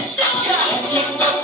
It's so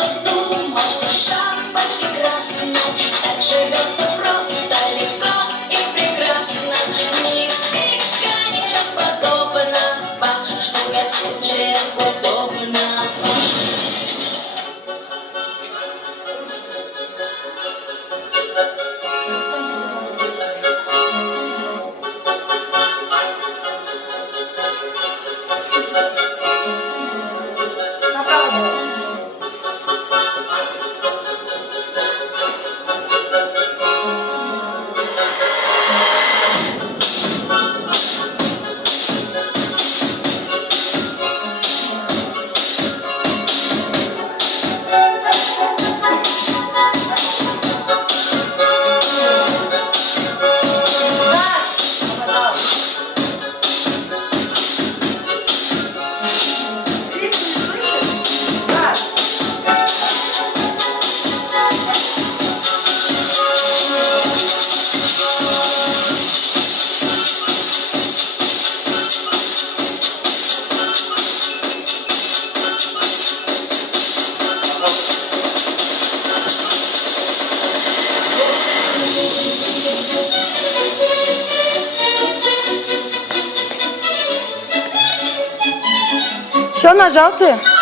Все, нажал ты?